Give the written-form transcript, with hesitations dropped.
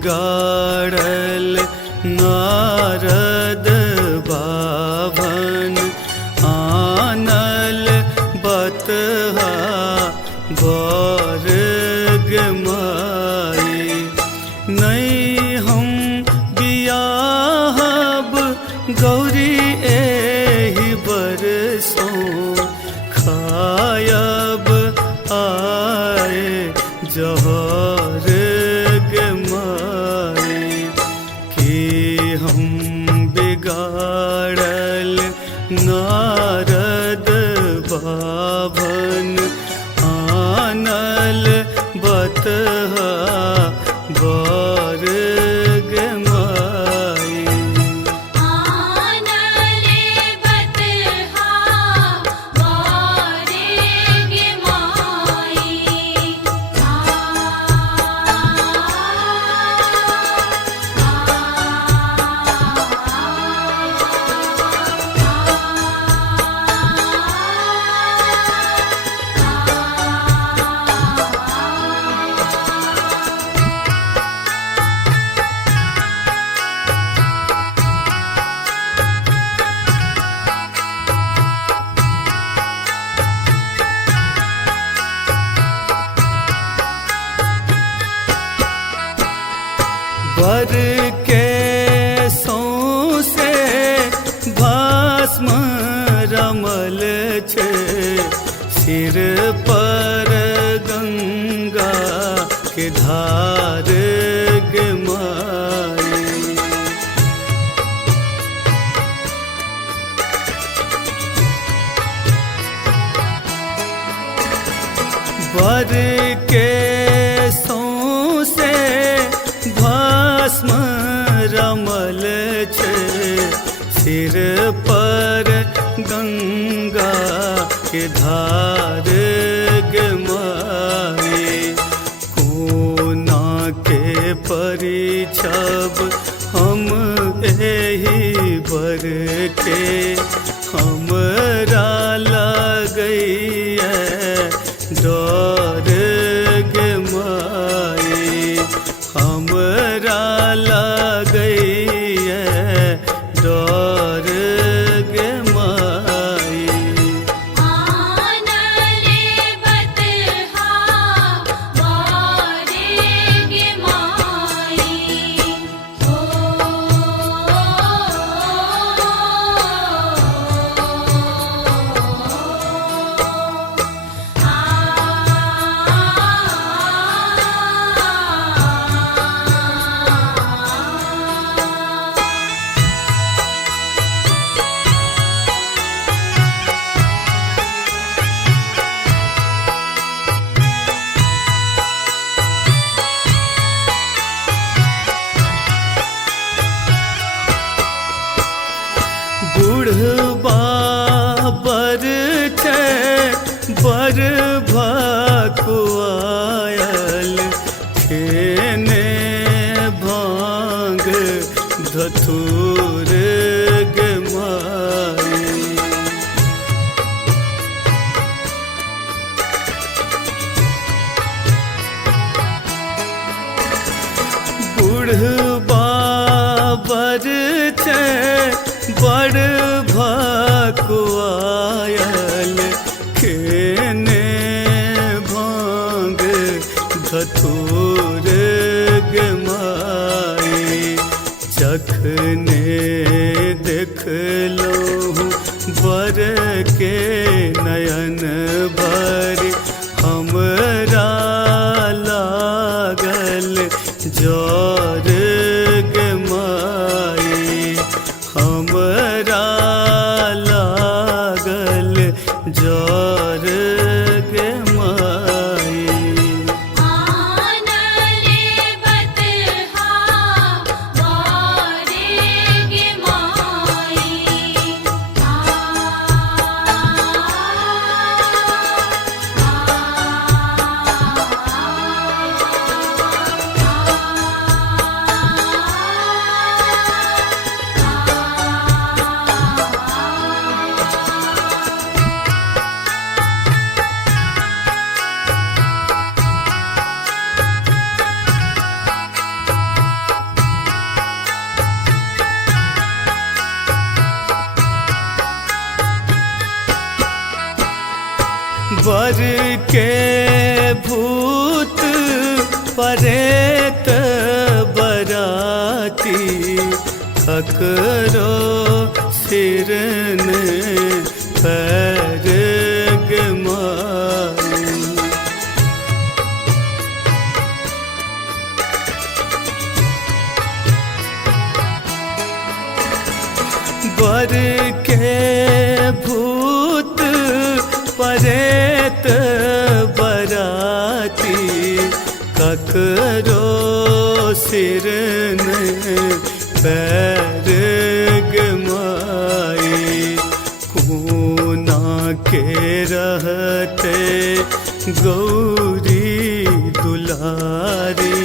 बिगाड़ल नारद बाभन आनल बतहा बरग माई। नहीं हम बियाहब गौरी एहि बरसों खायब आए जहर माई। कि हम बिगाड़ल नारद बाभन आनल बतहा बरग माई। आनल बतहा बरग माई। वर के सौंसे भस्म रमल छे सिर पर गंगा के धार गे माई। वर के सौंसे भस्म रमल छे सिर पर गंगा के धार गे माई। कोना के परिछब हम एहि बर के हमरा लगैया डर गे माई। हमरा लगैया डर गे माई। आनल बतहा बरग माई। ओ बूढ़बा बर छे बर भकुआयल खेने भांग धतूर गे माई। बूढ़बा बर छे बड़ भकुआयल खेने भांग धतूर गे माई। जखने देख लो बर के नयन भर हमरा लागल जर गे माई। हमरा लागल जर गे माई। आनल बतहा बरग माई। वर के भूत परेत बराती खकरो सिरन पैर गमाई। वर के भूत परेत बराती ककरो सिरन पैर गमाई। खूना के रहते गौरी दुलारी